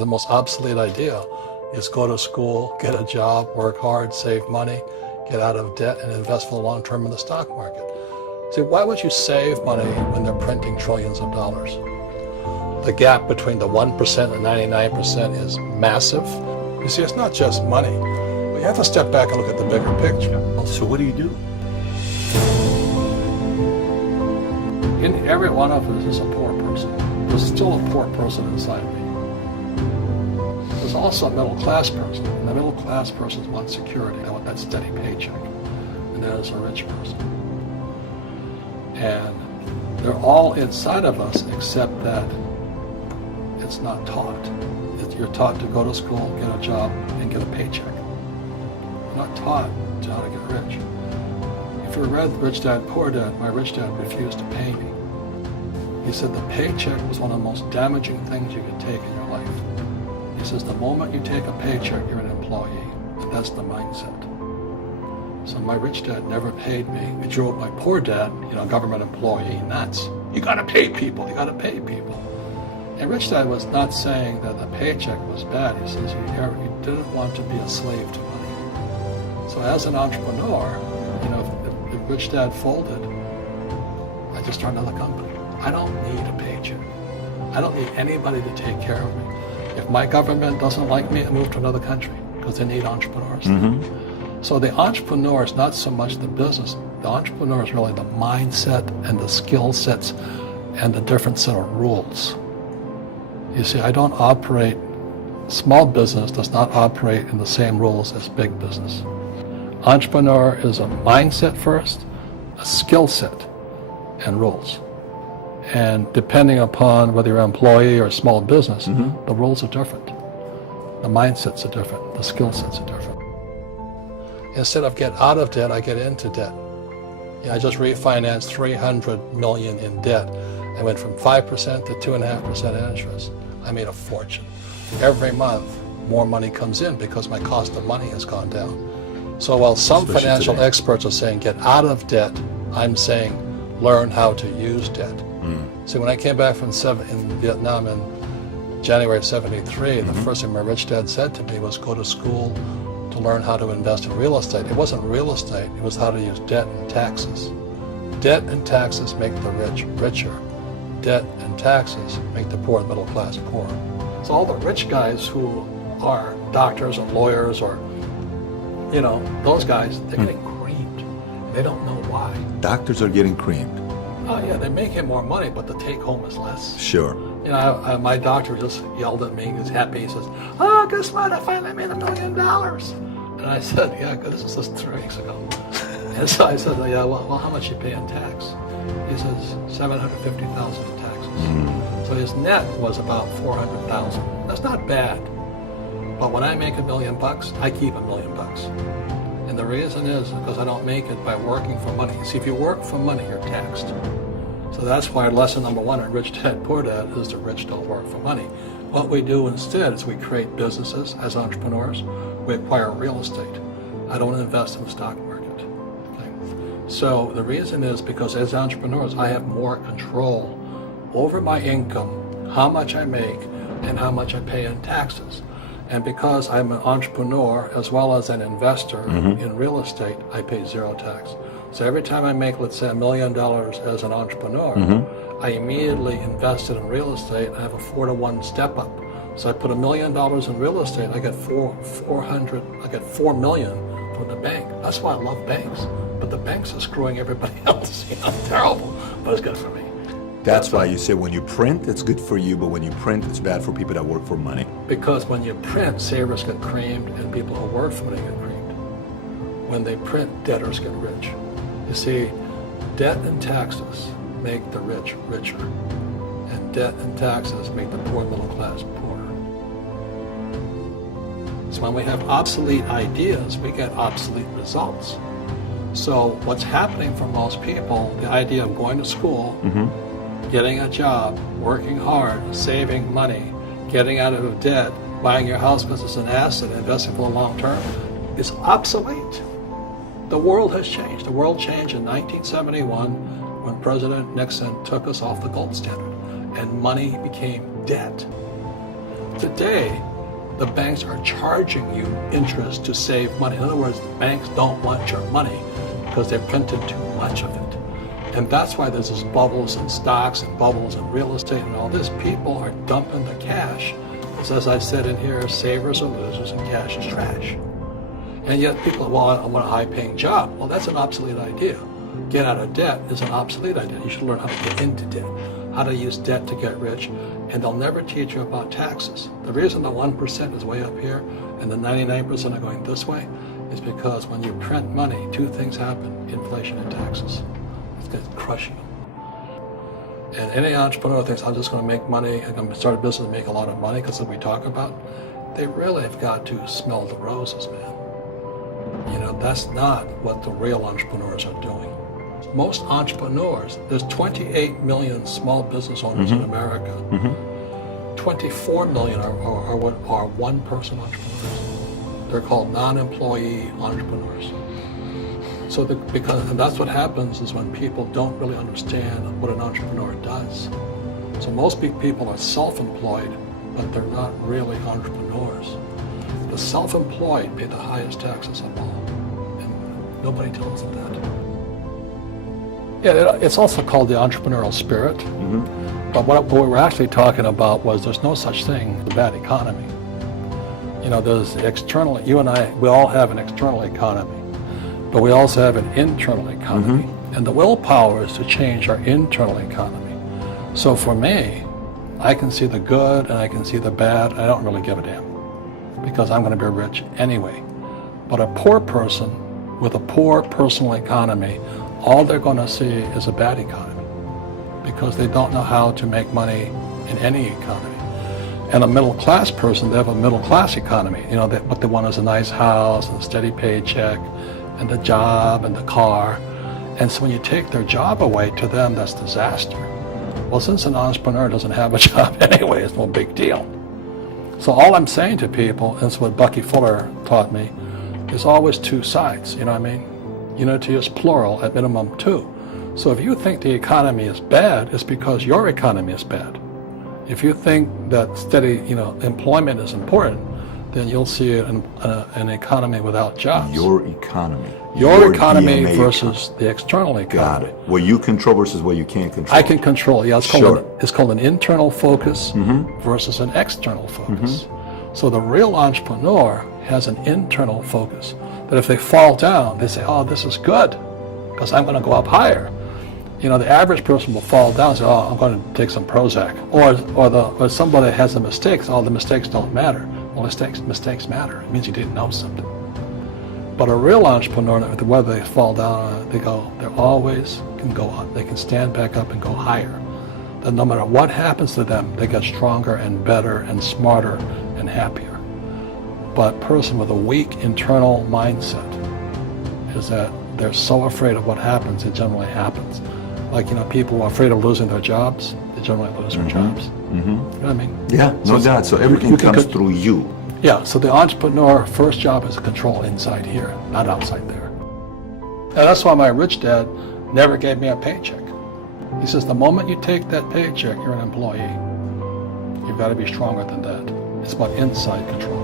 The most obsolete idea is go to school, get a job, work hard, save money, get out of debt, and invest for the long term in the stock market. See, why would you save money when they're printing trillions of dollars? The gap between the 1% and 99% is massive. You see, it's not just money, but you have to step back and look at the bigger picture. So what do you do? In every one of us is a poor person. There's still a poor person inside me. There's also a middle class person, and the middle class person wants security. They want that steady paycheck. And there's a rich person. And they're all inside of us, except that it's not taught. You're taught to go to school, get a job, and get a paycheck. You're not taught how to get rich. If you read Rich Dad, Poor Dad, my rich dad refused to pay me. He said the paycheck was one of the most damaging things you could take in your life. He says the moment you take a paycheck, you're an employee. And that's the mindset. So my rich dad never paid me. He drove my poor dad, government employee, nuts. You gotta pay people, you gotta pay people. And Rich Dad was not saying that the paycheck was bad. He says you didn't want to be a slave to money. So as an entrepreneur, if Rich Dad folded, I just started another company. I don't need a paycheck. I don't need anybody to take care of me. If my government doesn't like me, I move to another country because they need entrepreneurs. Mm-hmm. So the entrepreneur is not so much the business. The entrepreneur is really the mindset and the skill sets and the different set of rules. You see, small business does not operate in the same rules as big business. Entrepreneur is a mindset first, a skill set, and rules. And depending upon whether you're an employee or a small business, mm-hmm. the rules are different. The mindsets are different. The skill sets are different. Instead of get out of debt, I get into debt. I just refinanced $300 million in debt. I went from 5% to 2.5% interest. I made a fortune. Every month, more money comes in because my cost of money has gone down. So while some financial experts are saying get out of debt, I'm saying learn how to use debt. See, when I came back from in Vietnam in January of '73, mm-hmm. the first thing my rich dad said to me was go to school to learn how to invest in real estate. It wasn't real estate, it was how to use debt and taxes. Debt and taxes make the rich richer. Debt and taxes make the poor and middle class poor. So all the rich guys who are doctors or lawyers or, those guys, they're getting creamed. They don't know why. Doctors are getting creamed. Oh yeah, they're making more money, but the take home is less. Sure. My doctor just yelled at me. He's happy. He says, "Oh, guess what? I finally made $1 million." And I said, "Yeah, this was just 3 weeks ago." And so I said, "Yeah, well, how much you pay in tax?" He says, $750,000 in taxes. Mm. So his net was about $400,000. That's not bad. But when I make $1 million, I keep $1 million. And the reason is because I don't make it by working for money. See, if you work for money, you're taxed. So that's why lesson number 1 in Rich Dad, Poor Dad is the rich don't work for money. What we do instead is we create businesses as entrepreneurs. We acquire real estate. I don't invest in the stock market. Okay? So the reason is because as entrepreneurs, I have more control over my income, how much I make, and how much I pay in taxes. And because I'm an entrepreneur as well as an investor mm-hmm. in real estate, I pay zero tax. So every time I make, let's say, $1 million as an entrepreneur, mm-hmm. I immediately invested in real estate. I have a 4-to-1 step up. So I put $1 million in real estate. I get $4 million from the bank. That's why I love banks. But the banks are screwing everybody else. Terrible, but it's good for me. That's why you say when you print, it's good for you, but when you print, it's bad for people that work for money. Because when you print, savers get creamed and people who work for money get creamed. When they print, debtors get rich. You see, debt and taxes make the rich richer, and debt and taxes make the poor middle class poorer. So when we have obsolete ideas, we get obsolete results. So what's happening for most people, the idea of going to school, mm-hmm. getting a job, working hard, saving money, getting out of debt, buying your house because it's an asset, investing for the long term, is obsolete. The world has changed. The world changed in 1971 when President Nixon took us off the gold standard and money became debt. Today, the banks are charging you interest to save money. In other words, the banks don't want your money because they've printed too much of it. And that's why there's this bubbles in stocks and bubbles in real estate and all this. People are dumping the cash. Because as I said in here, savers are losers and cash is trash. And yet people, well, I want a high-paying job. Well, that's an obsolete idea. Get out of debt is an obsolete idea. You should learn how to get into debt, how to use debt to get rich, and they'll never teach you about taxes. The reason the 1% is way up here and the 99% are going this way is because when you print money, two things happen: inflation and taxes. It's going to crush you. And any entrepreneur thinks, I'm just going to make money, I'm going to start a business and make a lot of money, because as we talk about, they really have got to smell the roses, man. You know, that's not what the real entrepreneurs are doing. Most entrepreneurs, there's 28 million small business owners in America. 24 million are what are one-person entrepreneurs. They're called non-employee entrepreneurs. So and that's what happens is when people don't really understand what an entrepreneur does. So most people are self-employed, but they're not really entrepreneurs. The self-employed pay the highest taxes of all, and nobody tells them that. Yeah, it's also called the entrepreneurial spirit. But what we were actually talking about was there's no such thing as a bad economy. You know, there's external, you and I, we all have an external economy, but we also have an internal economy. And the willpower is to change our internal economy. So for me, I can see the good and I can see the bad. I don't really give a damn because I'm going to be rich anyway. But a poor person with a poor personal economy, all they're going to see is a bad economy because they don't know how to make money in any economy. And a middle class person, they have a middle class economy. You know, what they want is a nice house and a steady paycheck and a job and a car. And so when you take their job away, to them, that's disaster. Well, since an entrepreneur doesn't have a job anyway, it's no big deal. So all I'm saying to people, and it's what Bucky Fuller taught me, is always two sides, you know what I mean? Unity is plural, at minimum two. So if you think the economy is bad, it's because your economy is bad. If you think that steady, employment is important, then you'll see an economy without jobs. Your economy. Your economy DNA versus the external economy. Got it. What you control versus what you can't control. I can control. Yeah, it's called an internal focus versus an external focus. So the real entrepreneur has an internal focus. That if they fall down, they say, "Oh, this is good, because I'm going to go up higher." You know, the average person will fall down and say, "Oh, I'm going to take some Prozac," or somebody has a mistake. So, "Oh, the mistakes don't matter." Well, mistakes matter. It means you didn't know something. But a real entrepreneur, whether they fall down, they always can go up. They can stand back up and go higher. Then no matter what happens to them, they get stronger and better and smarter and happier. But a person with a weak internal mindset is that they're so afraid of what happens, it generally happens. Like, people who are afraid of losing their jobs, they generally lose their jobs. You know what I mean? Yeah, no doubt. So everything comes through you. Yeah, so the entrepreneur first job is to control inside here, not outside there. And that's why my rich dad never gave me a paycheck. He says, the moment you take that paycheck, you're an employee. You've got to be stronger than that. It's about inside control.